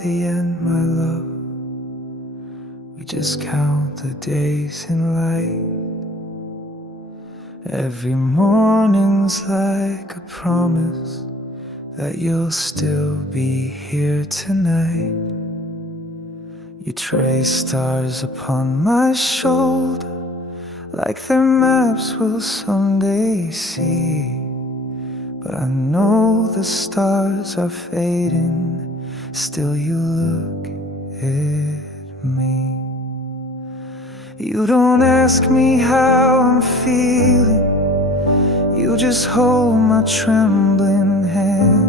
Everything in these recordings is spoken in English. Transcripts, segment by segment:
the end, my love. We just count the days in light. Every morning's like a promise that you'll still be here tonight. You trace stars upon my shoulder like their maps we'll someday see. But I know the stars are fading, still you look at me. You don't ask me how I'm feeling, you just hold my trembling hand.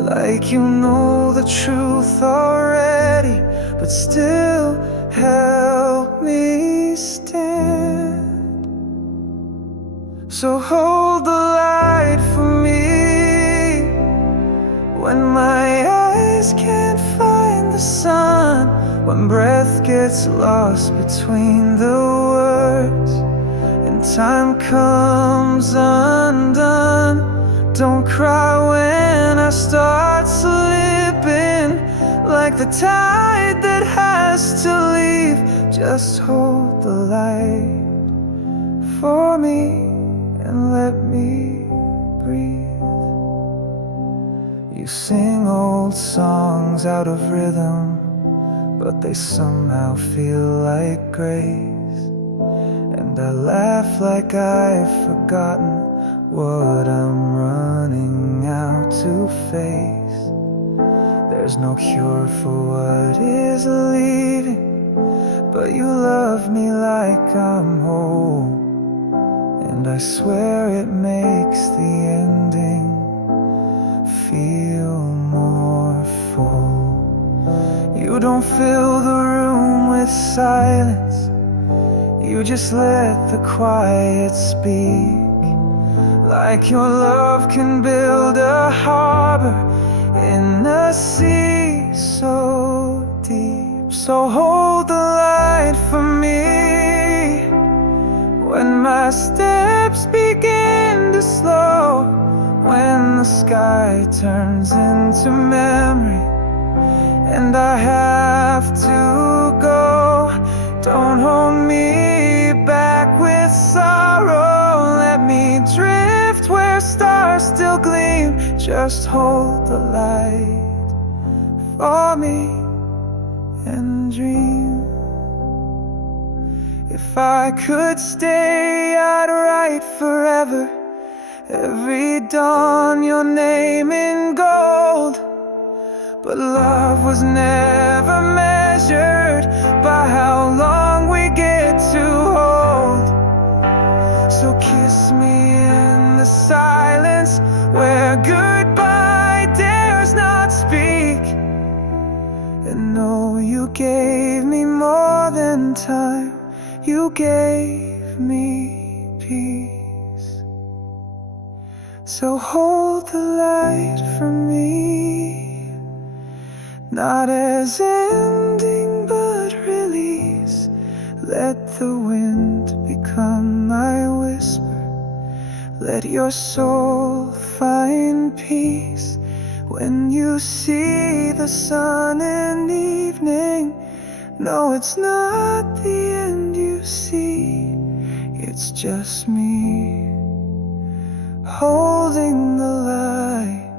Like you know the truth already, but still help me stand. So hold the light for me when my eyes can't find the sun, when breath gets lost between the words and time comes undone. Don't cry when I start slipping, like the tide that has to leave. Just hold the light for me and let me breathe. You sing old songs out of rhythm, but they somehow feel like grace. And I laugh like I've forgotten what I'm running out to face. There's no cure for what is leaving, but you love me like I'm whole, and I swear it makes the ending feel more full. You don't fill the room with silence, you just let the quiet speak. Like your love can build a harbor in a sea so deep. So hold the light for me when my steps begin to slow, when the sky turns into memory and I have to go. Don't hold me back with sorrow, let me drift where stars still gleam. Just hold the light for me and dream. If I could stay, I'd write forever, every dawn your name in gold. But love was never measured by how long we get to hold. So kiss me in the silence where goodbye dares not speak, and know you gave me more than time, you gave me peace. So hold the light for me, not as ending but release. Let the wind become my whisper, let your soul find peace. When you see the sun in evening, no, it's not the end you see, it's just me holding the light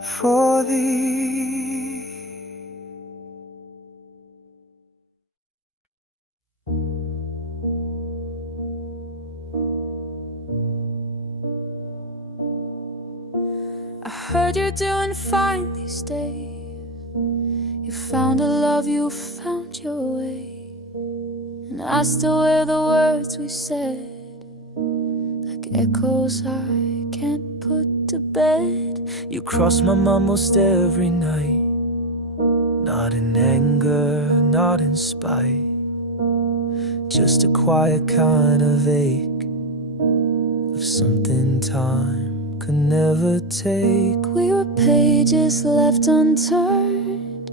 for thee. I heard you're doing fine these days. You found a love, you found your way. And I still wear the words we said, like echoes I can't put to bed. You cross my mind most every night, not in anger, not in spite, just a quiet kind of ache of something time could never take. We were pages left unturned,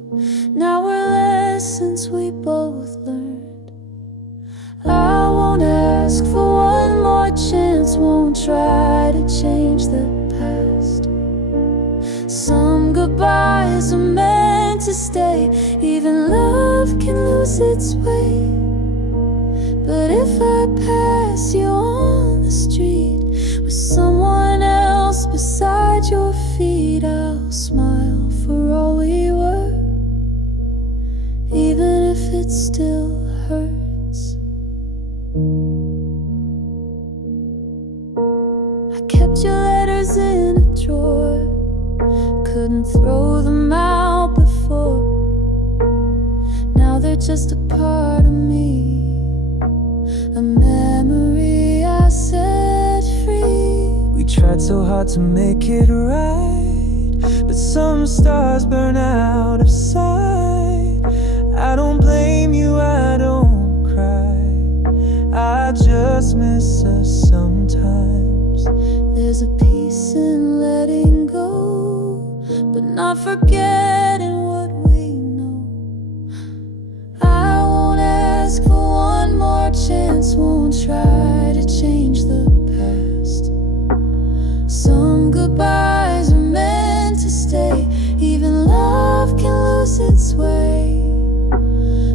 now we're lessons we both learned. I won't ask for one more chance, won't try to change the past. Some goodbyes are meant Even love can lose its way. But if I pass you on the street with someone else beside your feet, I'll smile for all we were, even if it still hurts. I kept your letters in a drawer, couldn't throw them out before. Now they're just a part of me, a memory I set free. We tried so hard to make it right, but some stars burn out of sight. I don't blame you, I don't cry, I just miss us sometimes. There's a peace in letting go, but not forgetting what we know. I won't ask for one more chance, won't try to change the past. Some goodbyes are meant to stay. Even love can lose its way.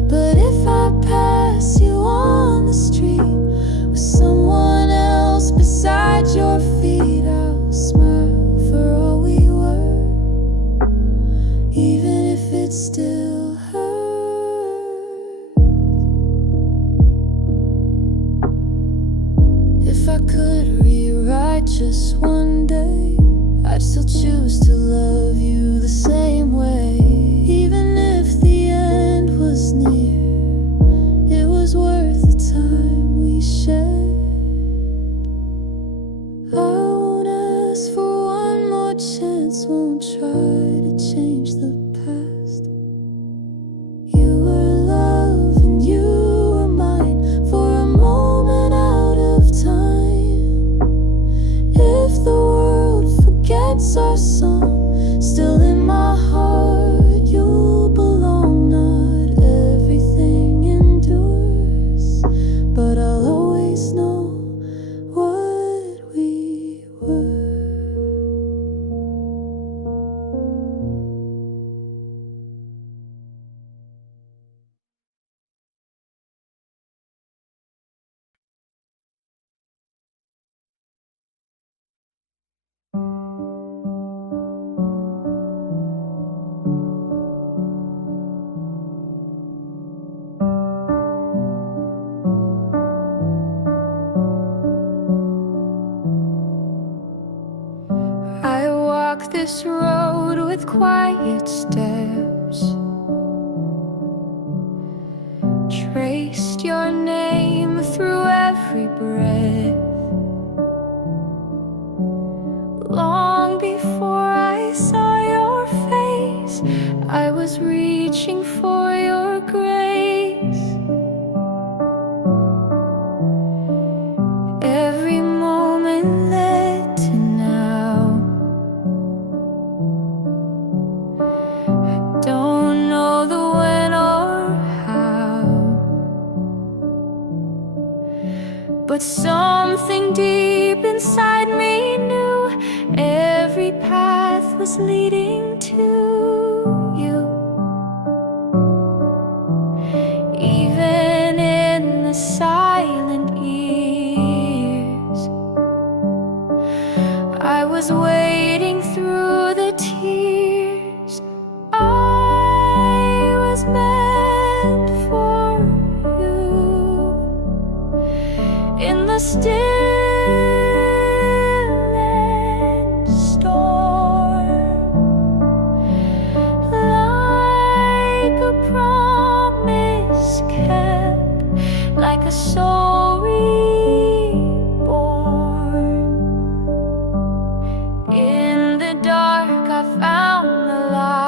But if I pass you on the street with someone else beside your feet, I'll smile for all we were, even if it still hurts. If I could rewrite just one day, I'd still choose to love you the same way. Even if the end was near, it was worth the time we shared. I won't ask for one more chance, won't try to change the past. You were love and you were mine for a moment out of time. If the world forgets our song, still in my heart you'll belong. Not everything endures, but I'll always know what we were. I walk this road with quiet steps, traced your name through every breath. Long before I saw your face, I was reaching for your grace. Every moment led to now. Don't know the when or how, but something deep inside me knew every path was leading to you. Even in the silent years, I was waiting through the tears. I was meant for you. In the still and storm, like a promise kept, like a soul reborn. In the dark I found the light.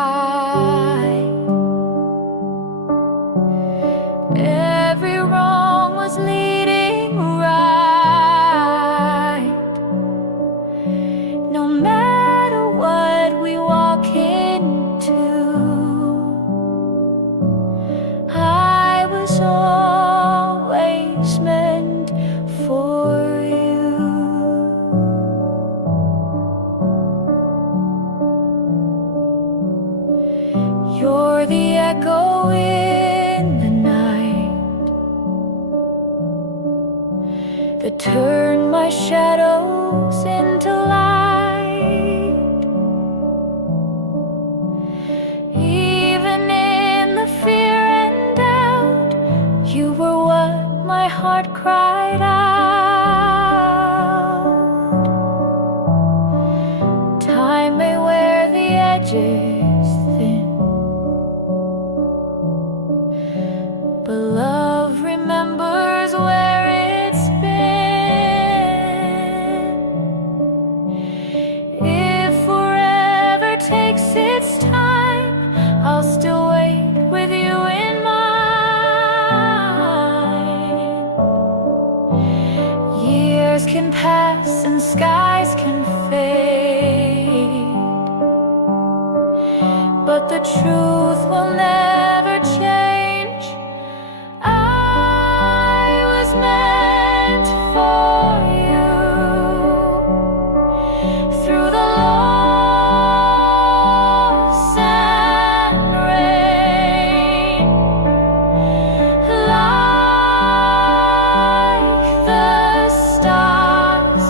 Every wrong was leading right. You're the echo in the night that turned my shadows into light. Even in the fear and doubt, you were what my heart cried out. Time may wear the edges thin, but love remembers where it's been. If forever takes its time, I'll still wait with you in mind. Years can pass and skies can fade, but the truth will never change. I was meant for you. Through the loss and rain, like the stars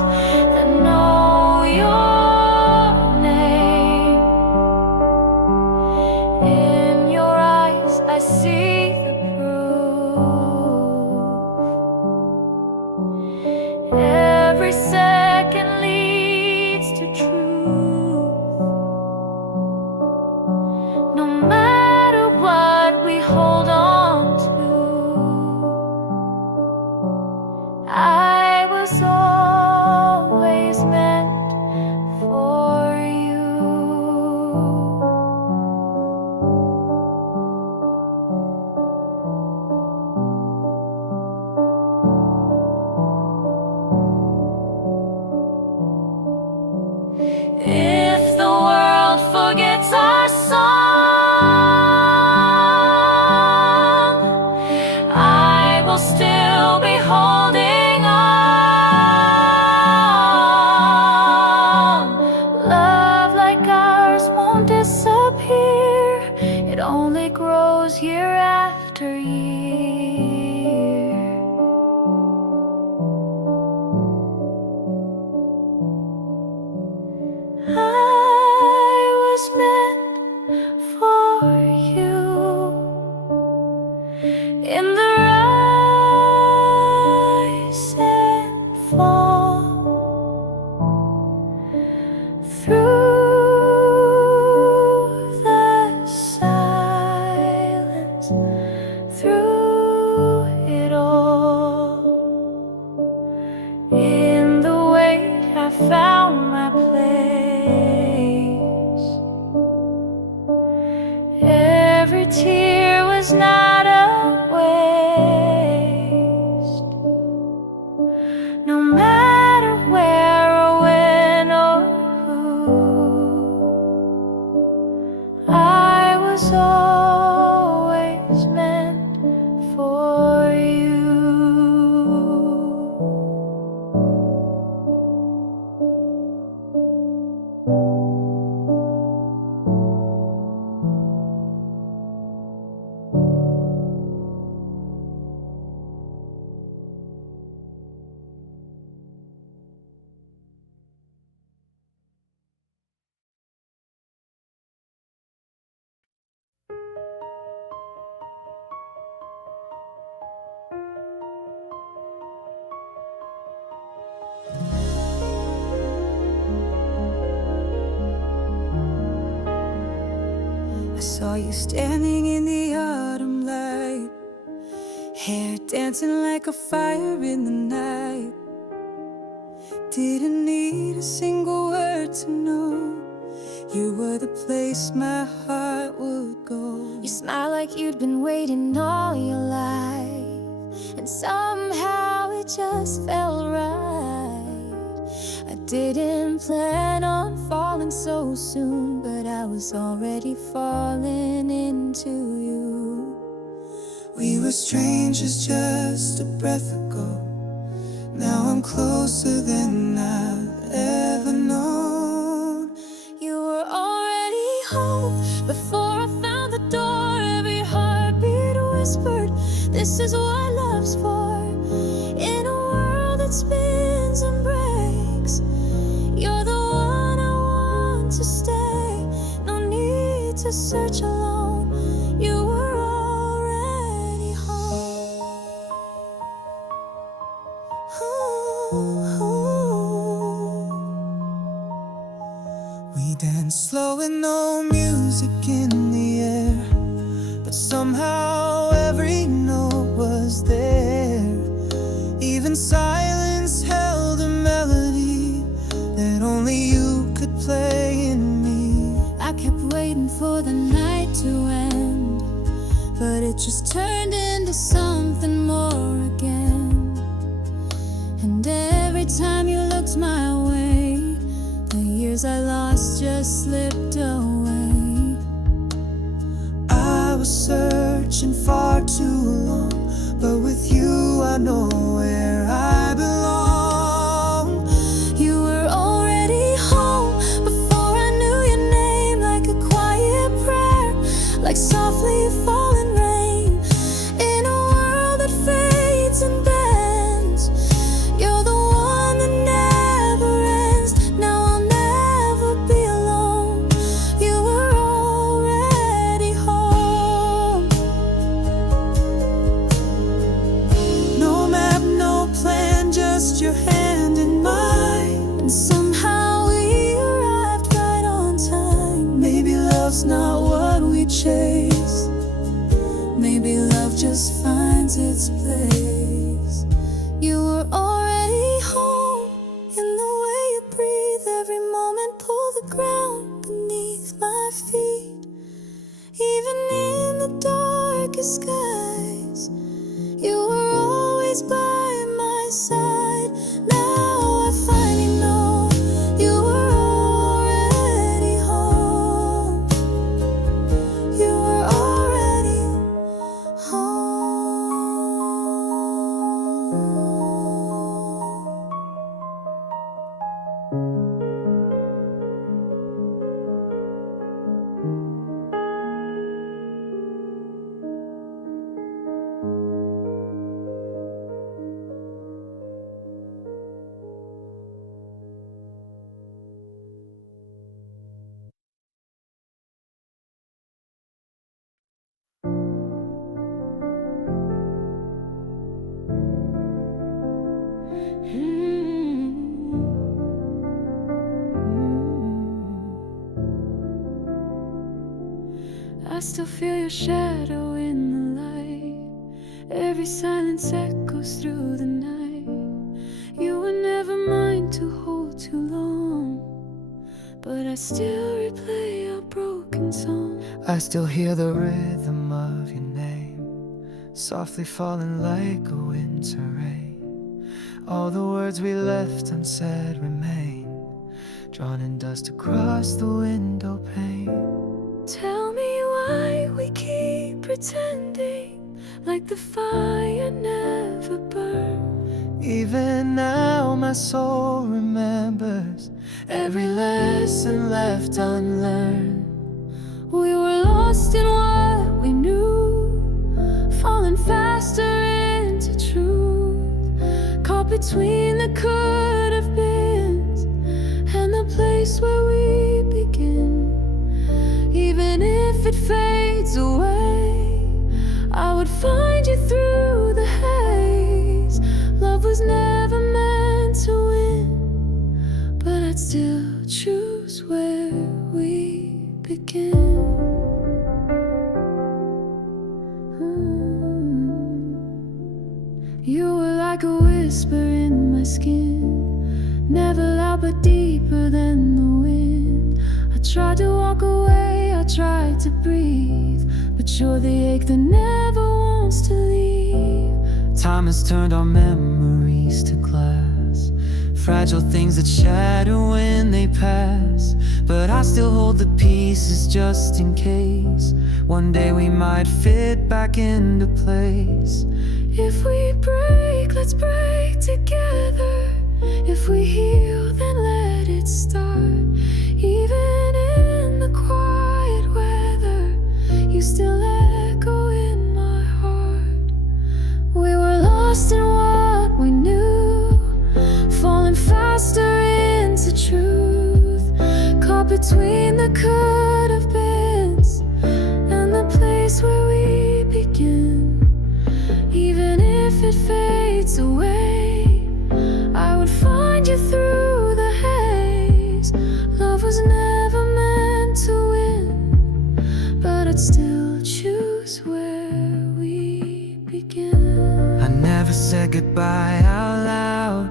that know your name. In your eyes I see the proof. Every second leads to truth. No matter what we hold on to, I was always meant for you. If the world forgets our song, I will still be holding on. Love like ours won't disappear, it only grows year after year. I was meant for you. In the rise and fall, through the silence, through it all. In the wait I found my place. Every tear was not a waste. No matter where or when or who, I was always meant for you. I saw you standing in the autumn light, hair dancing like a fire in the night. Didn't need a single word to know you were the place my heart would go. You smiled like you'd been waiting all your life, and somehow it just felt right. I didn't plan on falling so soon, but I was already falling into you. We were strangers just a breath ago. Now I'm closer than I've ever known. You were already home before I found the This is what love's for. In a world that spins and breaks, you're the one I want to stay. No need to search alone. You were already home. We danced slow with no music in the air, but somehow every note was there. Even silence held a melody that only you could play in me. I kept waiting for the night to end, but it just turned into something more again. And every time you looked my way, the years I lost just slipped away. I was searching far too long, but with you I know where I belong. You were already home before I knew your name, like a quiet prayer, like softly falling rain. In a world that fades and bends, you're the one that never ends. Now I'll never be alone. You were already home. No map, no plan, just your hand in mine. And somehow we arrived right on time. Maybe love's not what we chase. Maybe love just finds its place. You were already home in the way you breathe. Every moment pull the ground beneath my feet. Even in the darkest skies, you were always by my side. Now I finally know you were already home. You were already I still feel your shadow in the light. Every silence echoes through the night. You were never mine to hold too long, but I still replay our broken song. I still hear the rhythm of your name, softly falling like a winter rain. All the words we left unsaid remain, drawn in dust across the window pane. Tell me why we keep pretending like the fire never burned. Even now my soul remembers every lesson left unlearned. We were lost in what we knew, falling faster into truth, caught between the could have beens and the place where we begin. Even if it fades away, I would find you through the haze. Love was never meant to win, but I'd still choose where we begin. You were like a whisper in my skin, never loud but deeper than the wind. I tried to walk away, I tried to breathe, but you're the ache that never wants to leave. Time has turned our memories to glass, fragile things that shatter when they pass. But I still hold the pieces just in case one day we might fit back into place. If we break, let's break together. If we heal, then let it start. Even in the quiet weather, you still echo in my heart. said goodbye out loud.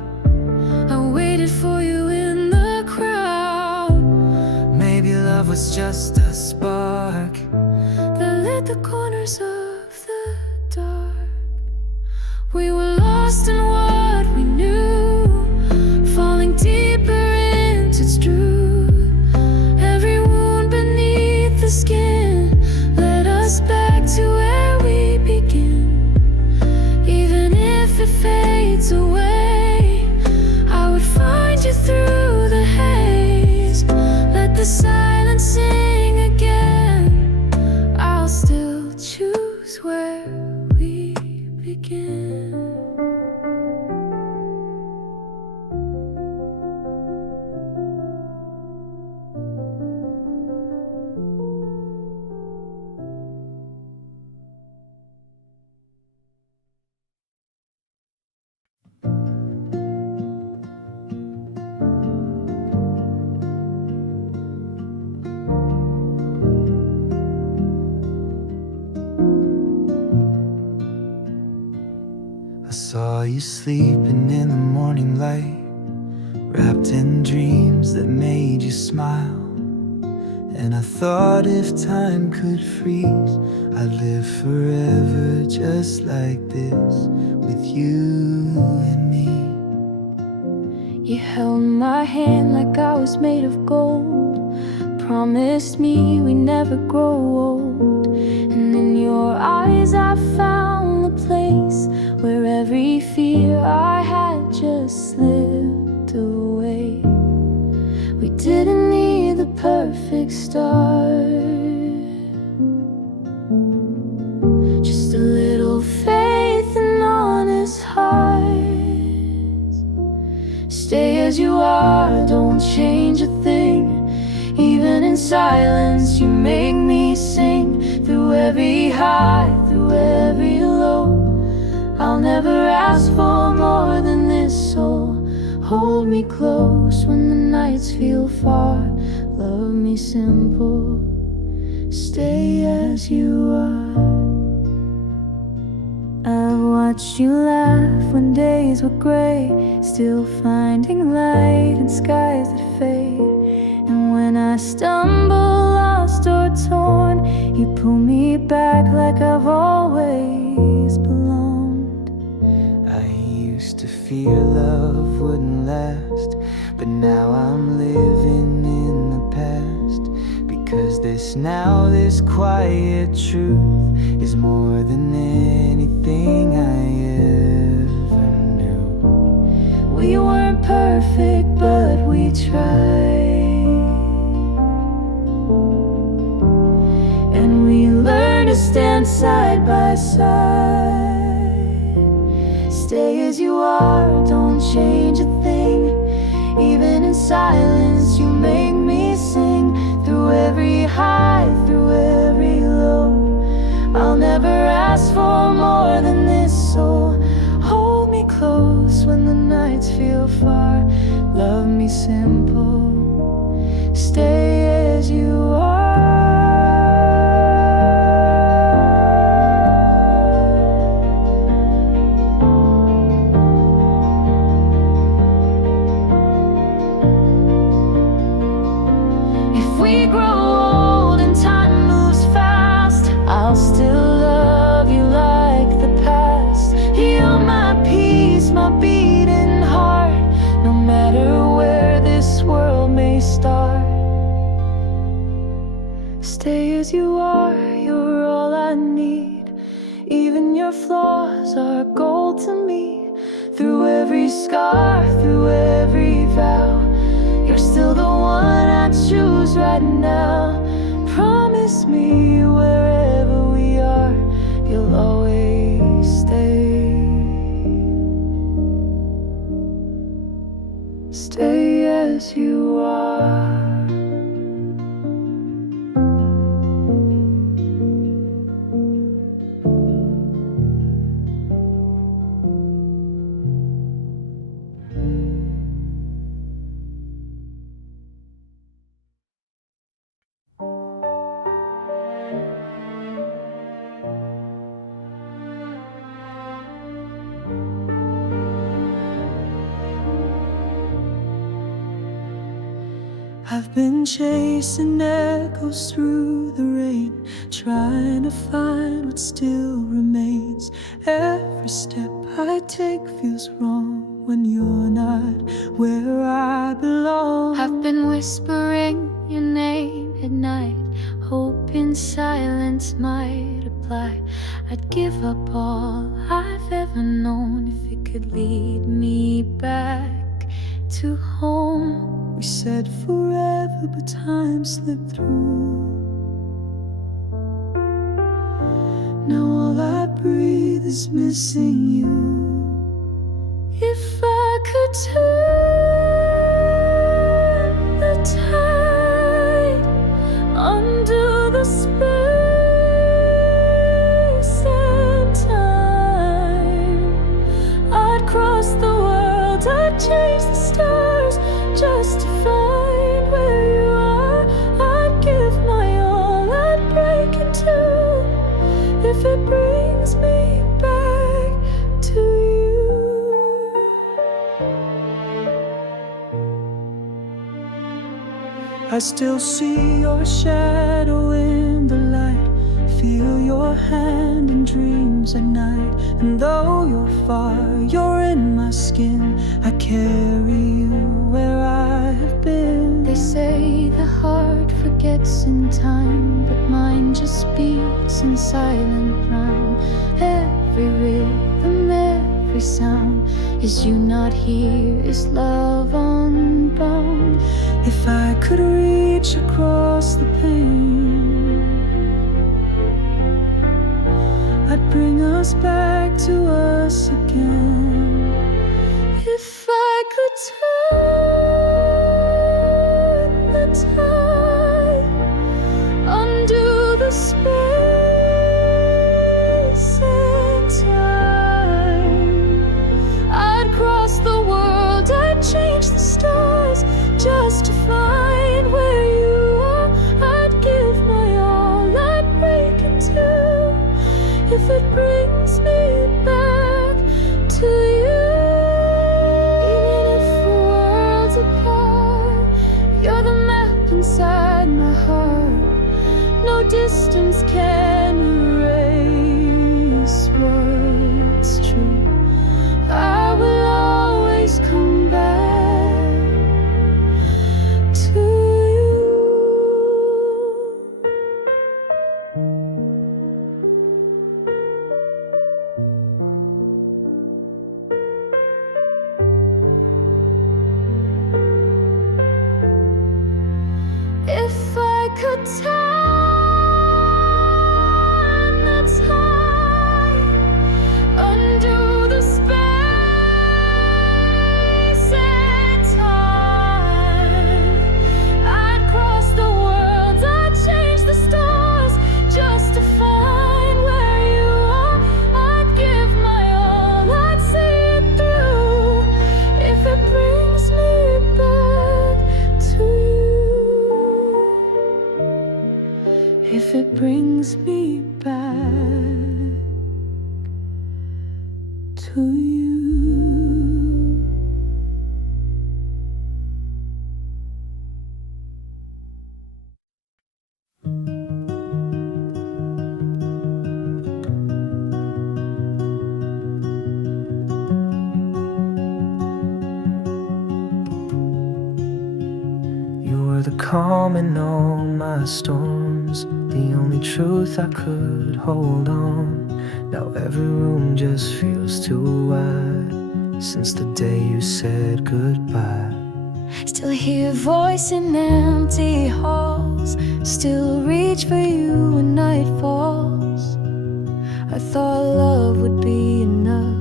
I waited for you in the crowd. Maybe love was just a spark that lit the corners of the dark. We were lost in what we knew, falling deeper into its truth. Every wound beneath the skin led us back to where we begin. Even if it fades away, I would find you through the haze. Let the silence sing again. I'll still choose where we begin. I saw you sleeping in the morning light, wrapped in dreams that made you smile. And I thought if time could freeze, I'd live forever just like this, with you and me. You held my hand like I was made of gold, promised me we never grow old. And in your eyes I found the place where every fear I had just slipped away. We didn't need the perfect start, just a little faith and honest hearts. Stay as you are, don't change a thing. Even in silence you make me sing. Through every high, through every low, I'll never ask for more than this, so hold me close when the nights feel far. Love me simple, stay as you are. I've watched you laugh when days were gray, still finding light in skies that fade. And when I stumble, lost or torn, you pull me back like I've always belonged. I used to fear love wouldn't last, but now I'm living in the past. Because this quiet truth is more than anything I ever knew. We weren't perfect, but we tried, and we learned to stand side by side. Stay as you are, don't change a thing. Even in silence you make me sing. Through every high, through every low, I'll never ask for more than this, so hold me close when the nights feel far. Love me simple, stay as you are. If we grow old and time moves fast, I'll still love you like the past. Heal my peace, my beating heart, no matter where this world may start. Stay as you are, you're all I need. Even your flaws are gold to me. Through every scar, through every vow, you're still the one I choose right now. Promise me wherever we are, you'll always stay. Stay as you are. I've been chasing echoes through the rain, trying to find what still remains. Every step I take feels wrong when you're not where I belong. I've been whispering your name at night, hoping silence might apply. I'd give up all I've ever known if it could lead me back to home. We said forever, but time slipped through. Now all I breathe is missing you. If I could turn the tide, undo the space and time, I'd cross the world, I'd change the stars just to find where you are. I'd give my all, I'd break in two if it brings me back to you. I still see your shadow in the light, feel your hand in dreams at night. And though you're far, you're in my skin. I carry you where I have been. They say the heart forgets in time, but mine just beats in silent rhyme. Every rhythm, every sound, is you not here, is love unbound. If I could reach across the pain, I'd bring us back to us again. If I could turn the tide, undo the space and time, I'd cross the world, I'd change the stars just to find where you are. I'd give my all, I'd break in two if it brings me back to you. Even if we're worlds apart, you're the map inside my heart. No distance can erase what's true. I will always come back to you. If I could turn the tide, undo the space and time, I'd cross the world, I'd change the stars just to find where you are. I'd give my all, I'd see it through if it brings me back to you. If it brings me back to you. You were the calm in all my storms, the only truth I could hold on. Now every room just feels too wide since the day you said goodbye. Still hear a voice in empty halls, still reach for you when night falls. I thought love would be enough,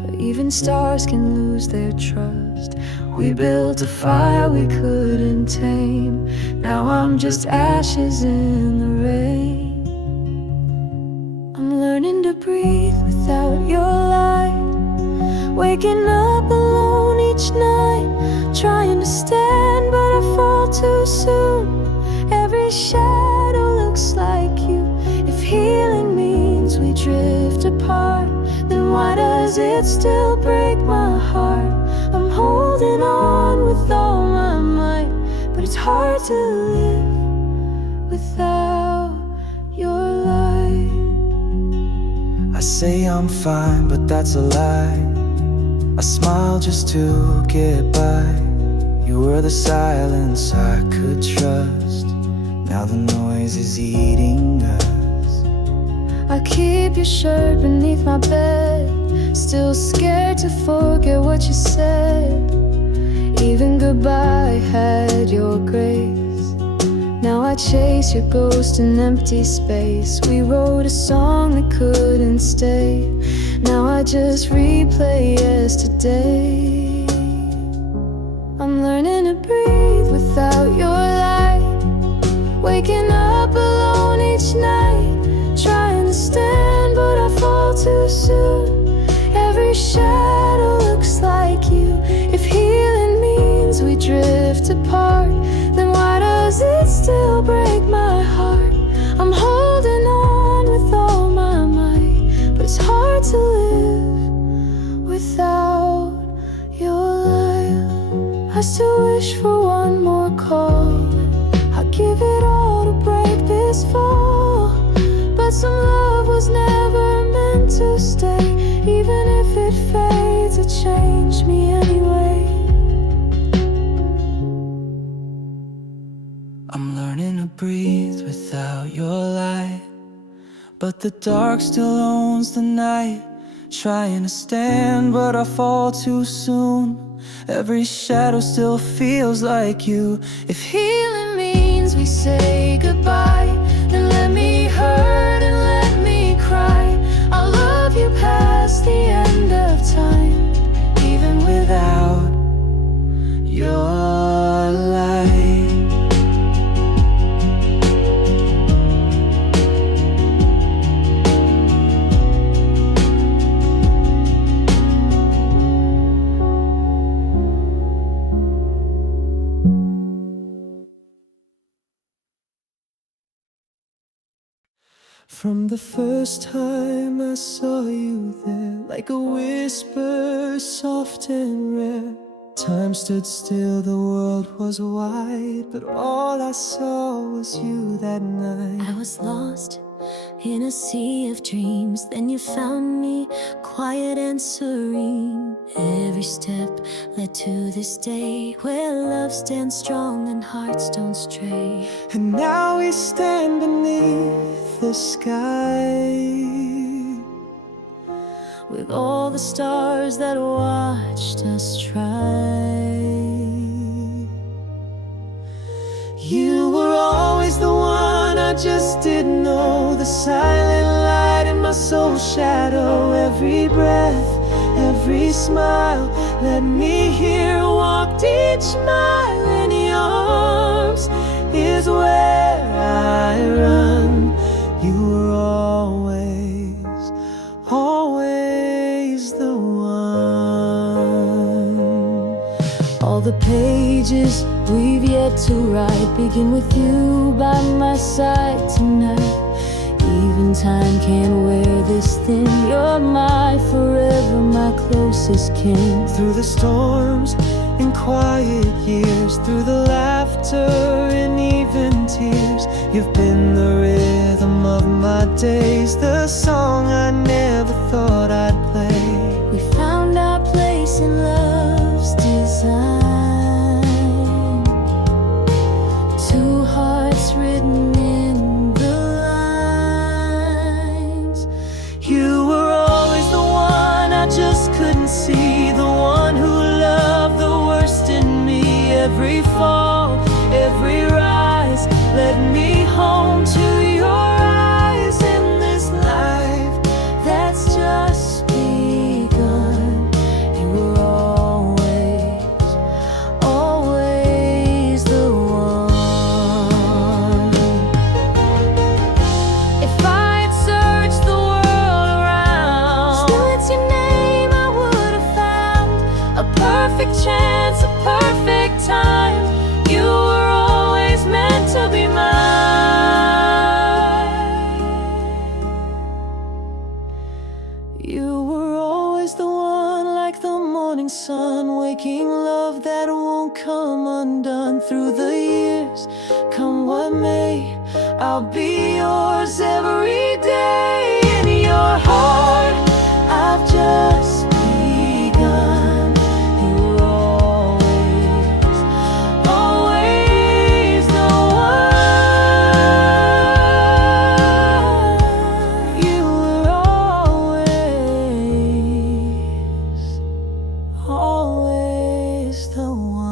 but even stars can lose their trust. We built a fire we couldn't tame, now I'm just ashes in the rain. I'm learning to breathe without your light, waking up alone each night, trying to stand but I fall too soon. Every shadow looks like you. If healing means we drift apart, then why does it still break my heart? I'm holding on with all my might, but hard to live without your light. I say I'm fine, but that's a lie. I smile just to get by. You were the silence I could trust. Now the noise is eating us. I keep your shirt beneath my bed, still scared to forget what you said. Even goodbye had your grace. Now I chase your ghost in empty space. We wrote a song that couldn't stay. Now I just replay yesterday. I'm learning to breathe without your light, waking up alone each night, trying to stand but I fall too soon. Every shadow looks like you. If healing means we drift apart, then why does it still break my heart? I'm holding on with all my might, but it's hard to live without your light. I still wish for one more call. I'd give it all to break this fall, but some love was never meant to stay. Even if it fades, it changed me anyway. I'm learning to breathe without your light, but the dark still owns the night. Trying to stand, but I fall too soon. Every shadow still feels like you. If healing means we say goodbye, then let me hurt and let me cry. I'll love you past the end of time, even without your light. From the first time I saw you there, like a whisper, soft and rare. Time stood still, the world was wide, but all I saw was you that night. I was lost in a sea of dreams, then you found me, quiet and serene. Every step led to this day, where love stands strong and hearts don't stray. And now we stand beneath the sky, with all the stars that watched us try. You were always the one I just didn't know, the silent light in my soul shadow. Every breath, every smile, let me hear, walked each mile. In your arms is where I run. You were always, always the one. All the pages we've yet to write begin with you by my side tonight. Even time can't wear this thin. You're my forever, my closest kin. Through the storms and quiet years, through the laughter and even tears, you've been the rhythm of my days, the song I never thought I'd play. We found our place in love's design. Two hearts written in the lines. You were always the one I just couldn't see, the one who loved the worst in me. Every fall, every rise led me home to your eyes. In this life that's just begun, you were always, always the one. If I had searched the world around, still it's your name I would have found. A perfect chance, a perfect time. You were always meant to be mine. You were always the one, like the morning morning sun, waking love that won't come undone. Through the years, come what may, I'll be yours every day. In your heart, I've just begun. You're always, always the one. You were always the one.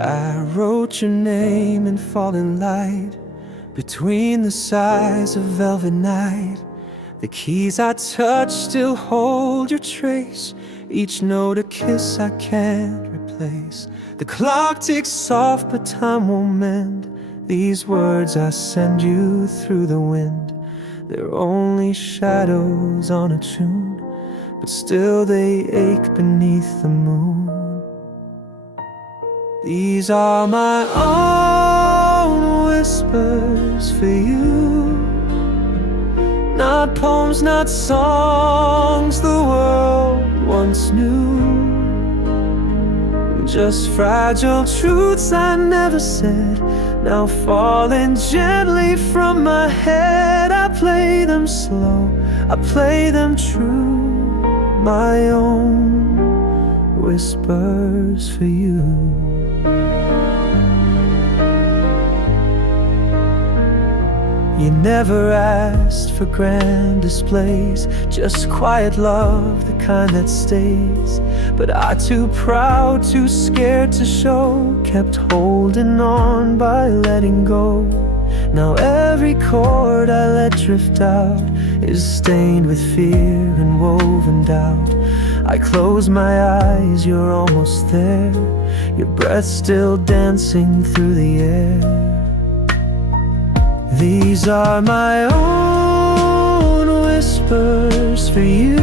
I wrote your name in falling light, between the sides of velvet night. The keys I touch still hold your trace, each note a kiss I can't replace. The clock ticks soft but time won't mend these words I send you through the wind. They're only shadows on a tune, but still they ache beneath the moon. These are my own whispers for you, not poems, not songs the world once knew, just fragile truths I never said, now falling gently from my head. I play them slow, I play them true, my own whispers for you. You never asked for grand displays, just quiet love, the kind that stays. But I, too proud, too scared to show, kept holding on by letting go. Now every chord I let drift out is stained with fear and woven doubt. I close my eyes, you're almost there, your breath still dancing through the air. These are my own whispers for you,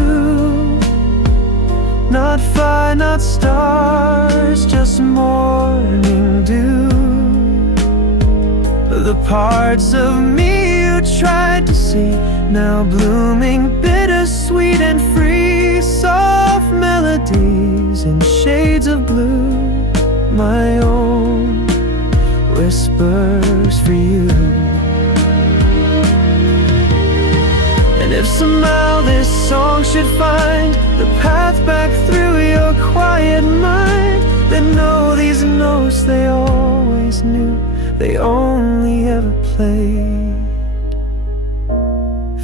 not fire, not stars, just morning dew. The parts of me you tried to see, now blooming bittersweet and free. Soft melodies in shades of blue, my own whispers for you. And if somehow this song should find the path back through your quiet mind, then know these notes they always knew, they only ever played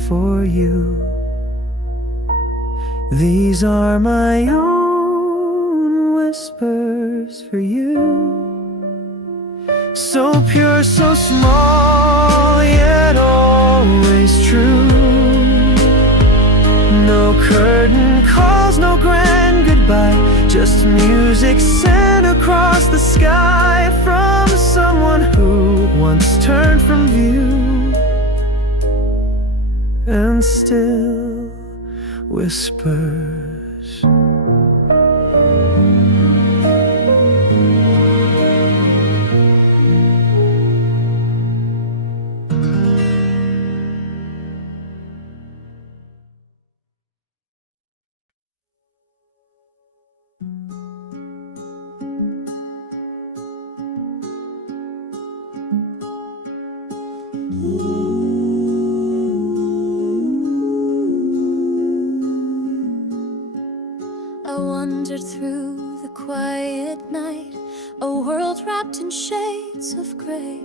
for you. These are my own whispers for you, so pure, so small, yet always true. No curtain calls, no grand goodbye, just music sent across the sky from someone who once turned from view and still whispers. I wandered through the quiet night, a world wrapped in shades of gray.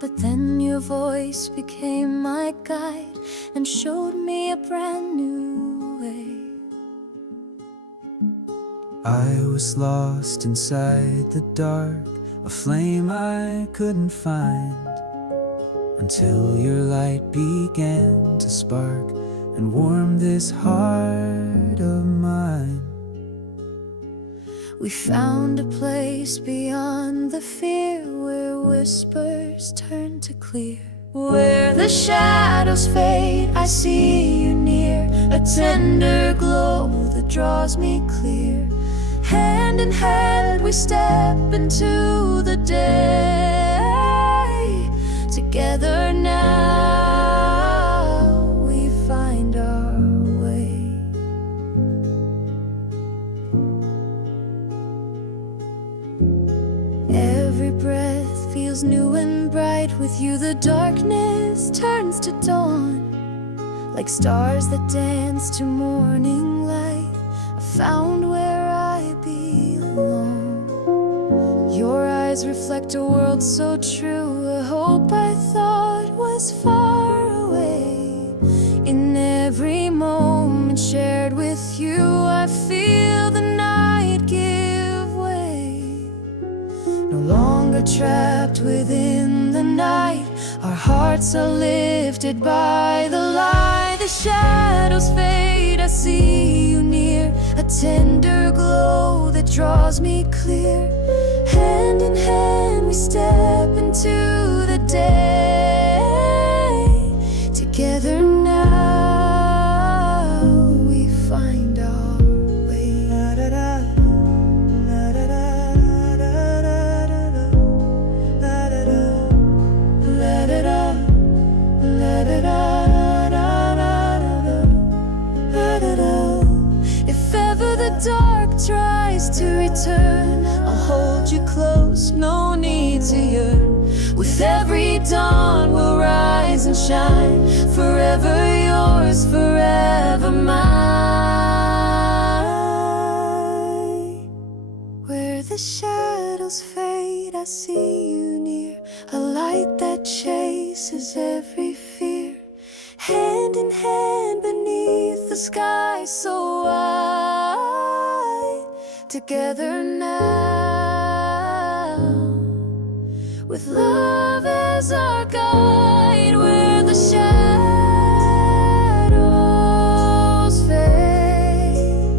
But then your voice became my guide and showed me a brand new way. I was lost inside the dark, a flame I couldn't find, until your light began to spark and warm this heart of mine. We found a place beyond the fear, where whispers turn to clear. Where the shadows fade, I see you near, a tender glow that draws me clear. Hand in hand we step into the day. Together now we find our way. Every breath feels new and bright. With you the darkness turns to dawn. Like stars that dance to morning light, I found where I belong. Your eyes reflect a world so true, a hope I thought was far away. In every moment shared with you, I feel the night give way. No longer trapped within the night, our hearts are lifted by the light. The shadows fade, I see you near, a tender glow that draws me clear. Hand in hand we step into the day. Together now we find our way. If ever the dark tries to return, I'll hold you close, no need to yearn. With every dawn we'll rise and shine, forever yours, forever mine. Where the shadows fade, I see you near, a light that chases every fear. Hand in hand beneath the sky so wide. Together now, with love as our guide. Where the shadows fade,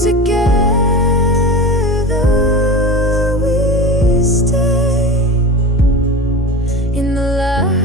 together we stay in the light.